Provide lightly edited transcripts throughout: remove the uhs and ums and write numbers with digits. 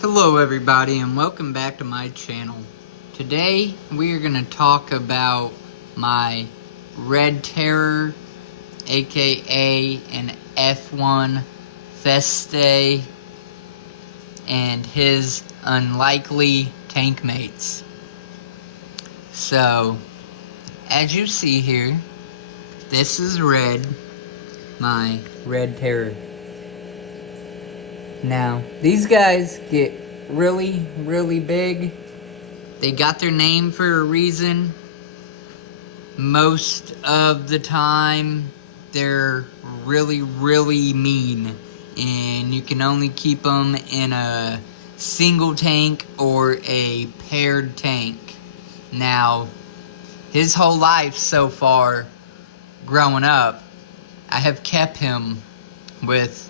Hello everybody and welcome back to my channel. Today we are going to talk about my Red Terror, aka an F1 Feste, and his unlikely tank mates. So, as you see here, this is Red, my Red Terror. Now, these guys get really big. They got their name for a reason. Most of the time, they're really mean. And you can only keep them in a single tank or a paired tank. Now, his whole life so far, growing up, I have kept him with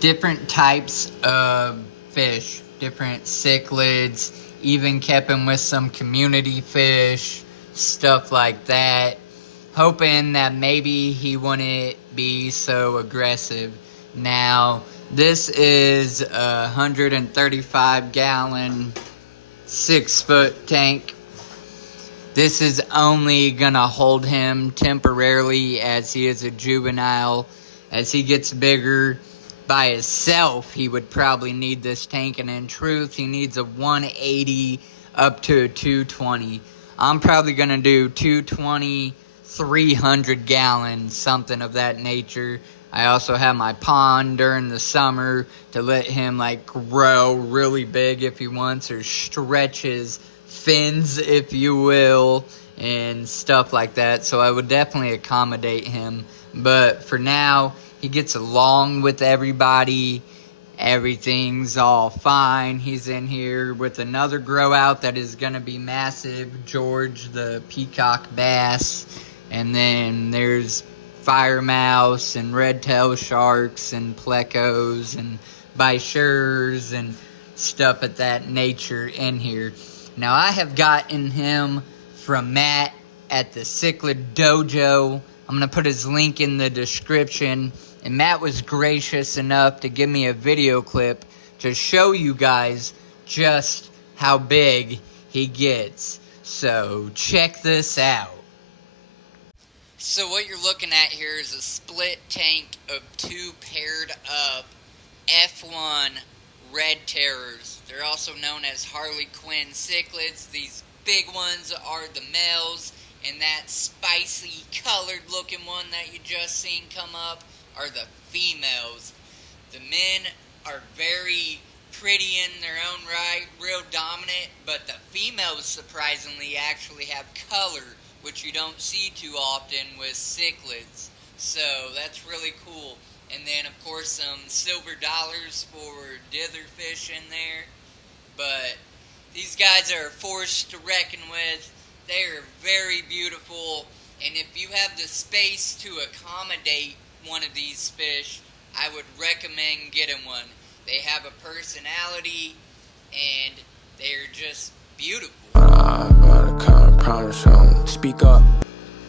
different types of fish, different cichlids, even kept him with some community fish, stuff like that, hoping that maybe he wouldn't be so aggressive. Now, this is a 135-gallon, 6-foot tank. This is only gonna hold him temporarily as he is a juvenile. As he gets bigger, by himself, he would probably need this tank, and in truth, he needs a 180 up to a 220. I'm probably going to do 220, 300 gallons, something of that nature. I also have my pond during the summer to let him like grow really big if he wants, or stretch his fins, if you will, and stuff like that. So I would definitely accommodate him. But for now, he gets along with everybody. Everything's all fine. He's in here with another grow out that is going to be massive. George, the peacock bass. And then there's fire mouse and red-tailed sharks and plecos and bichures and stuff of that nature in here. Now, I have gotten him from Matt at the Cichlid dojo. I'm going to put his link in the description. And Matt was gracious enough to give me a video clip to show you guys just how big he gets. So, check this out. So what you're looking at here is a split tank of two paired up F1 Red Terrors. They're also known as Harley Quinn cichlids. These big ones are the males, and that spicy colored looking one that you just seen come up are the females. The men are very pretty in their own right, real dominant, but the females surprisingly actually have color, which you don't see too often with cichlids. So that's really cool. And then of course some silver dollars for dither fish in there. But these guys are a force to reckon with. They are very beautiful, and if you have the space to accommodate one of these fish, I would recommend getting one. They have a personality, and they're just beautiful. Speak up.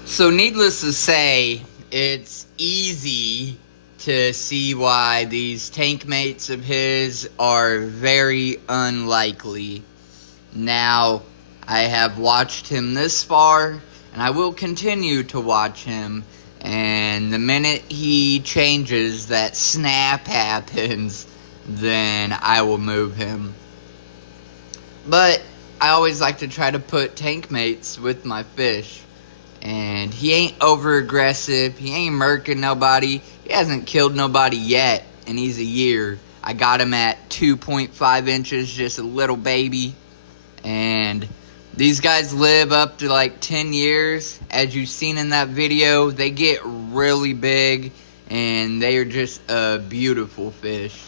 So needless to say, it's easy to see why these tank mates of his are very unlikely. Now, I have watched him this far, and I will continue to watch him. And the minute he changes, that snap happens, then I will move him. But I always like to try to put tank mates with my fish. And he ain't over aggressive. He ain't murking nobody. He hasn't killed nobody yet, and he's a year. I got him at 2.5 inches, just a little baby. And these guys live up to like 10 years. As you've seen in that video, they get really big, and they are just a beautiful fish.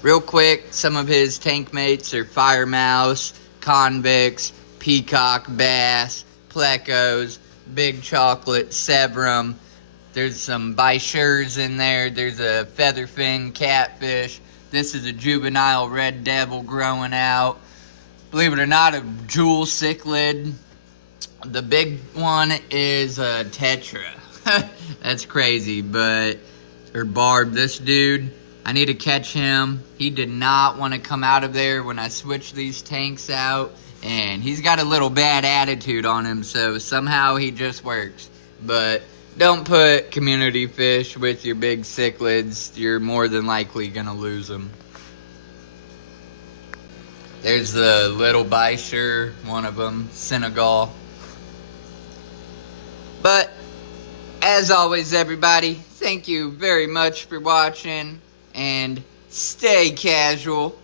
Real quick, some of his tank mates are fire mouse, convicts, peacock bass, plecos, big chocolate, sevrum. There's some bichures in there. There's a featherfin catfish. This is a juvenile red devil growing out. Believe it or not, a jewel cichlid. The big one is a tetra. That's crazy, or barb. This dude, I need to catch him. He did not want to come out of there when I switched these tanks out. And he's got a little bad attitude on him, so somehow he just works. But don't put community fish with your big cichlids. You're more than likely going to lose them. There's the little Bisher, one of them, Senegal. But, as always, everybody, thank you very much for watching, and stay casual.